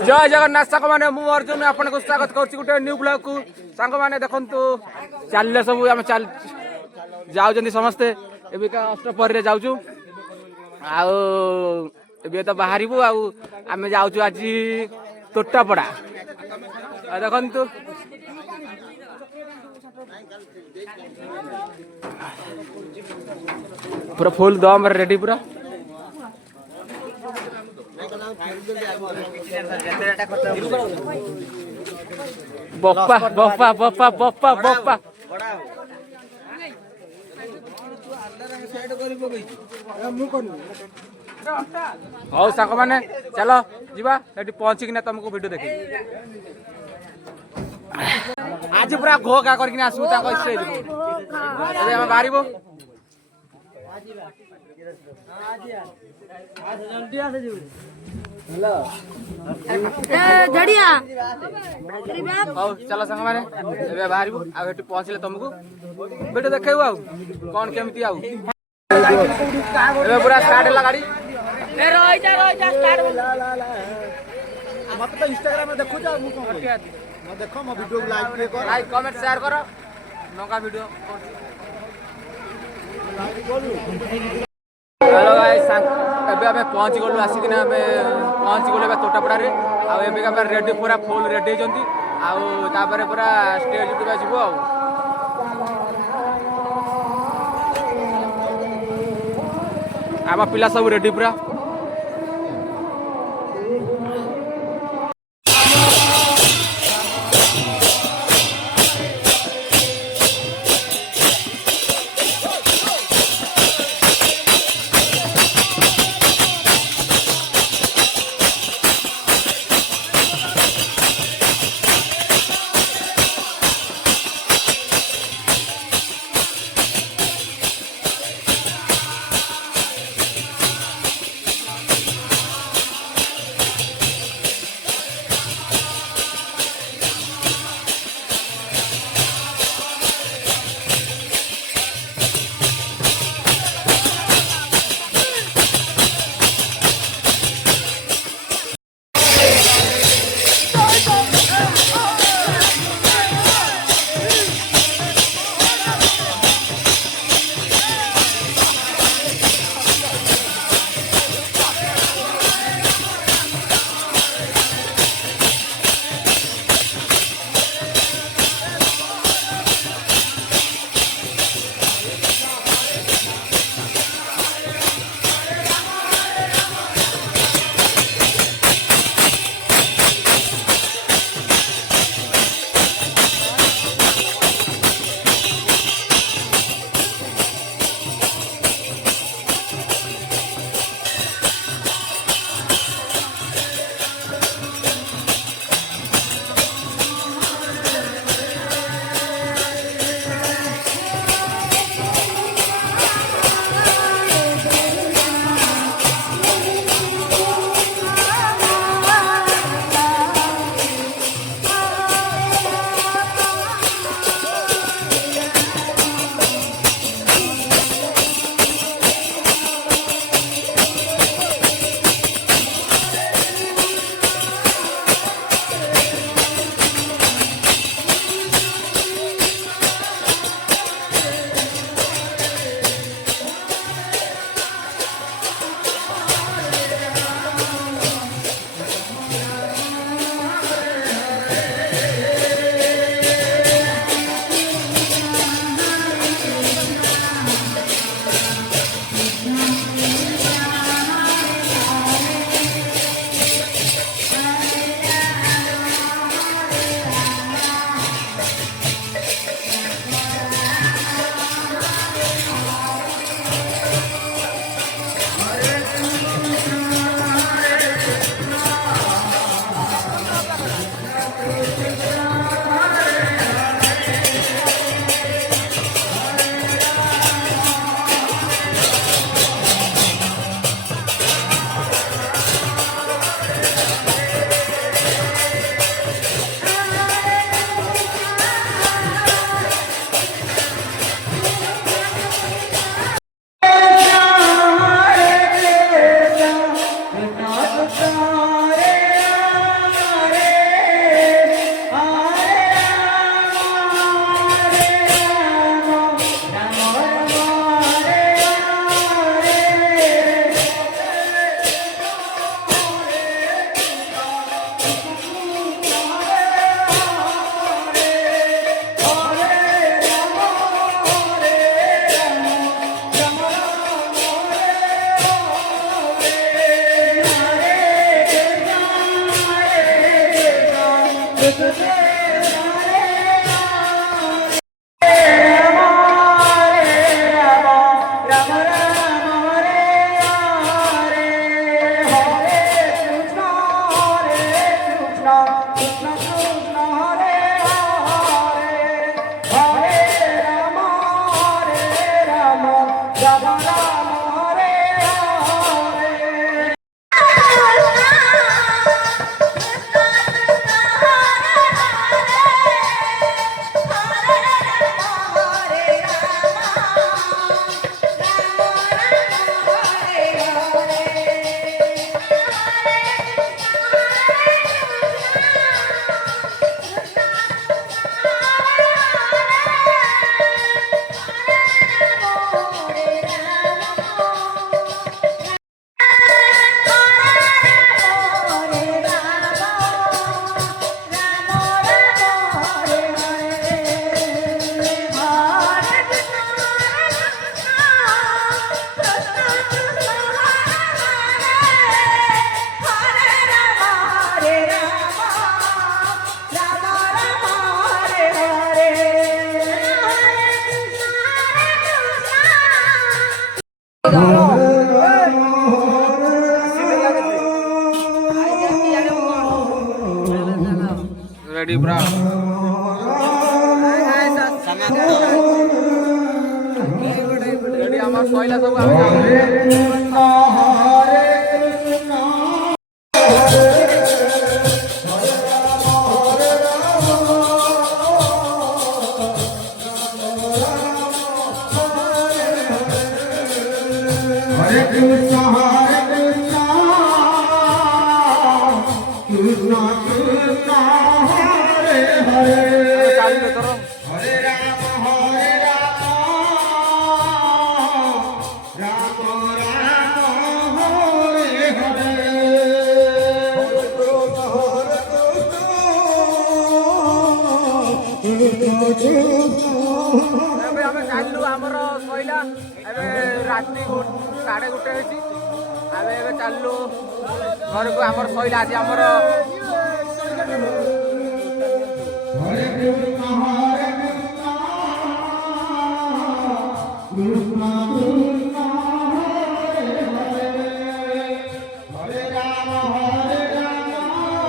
जय जगन्नाथ सांग मैंने मु अर्जुन आपन को स्वागत कर गोटे न्यू ब्लॉग को सांग मैंने देखु चल सब आम चल जाऊँ समस्ते एबिका अष्टपहरी रे जाऊँ आए तो बाहर आम जाऊँ आज तोटापड़ा देखु पूरा फुल दम रेडी पूरा बप्पा बप्पा बप्पा बप्पा बप्पा हौ सांग मैंने चलो जीवा पहुंचिकिना तुमको वीडियो देखे आज पूरा घो का करके आसू बाहर चलो सांग मैंने बाहर पहुंचले तुमको वीडियो देखे कौन केमती पूरा स्टार्ट है गाड़ी मत तो इंस्टाग्राम में देखो देखो मो वीडियो लाइक कमेंट शेयर करो नौका वीडियो हेलो गाइस एबे आमे पहुंच गलु आसिकिना आमे पहुंच गलु तोटापड़ा रे आ एबे का रेडी पूरा फुल रेडी जंती आ तापर पूरा स्टेज पूरा जीवो आम पिला सब रेडी पूरा रेडी ब्रा रेडी আমার কয়লা সব Hare Krishna, Krishna Krishna, Hare Hare, চালু করো Hare Rama, Rama Rama, Hare Hare, Krishna Krishna. ଏବେ ଆମେ ଚାଲିଲୁ ଆମର ସଇଲା ଏବେ ରାତି 1:30 ହେଇଛି ଆମେ ଏବେ ଚାଲିଲୁ ଘରକୁ ଆମର ସଇଲା ଆଜି ଆମର Hare Krishna, Krishna Krishna, Hare Hare, Hare Rama, Rama Rama, Hare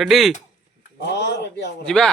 ready ଯିବା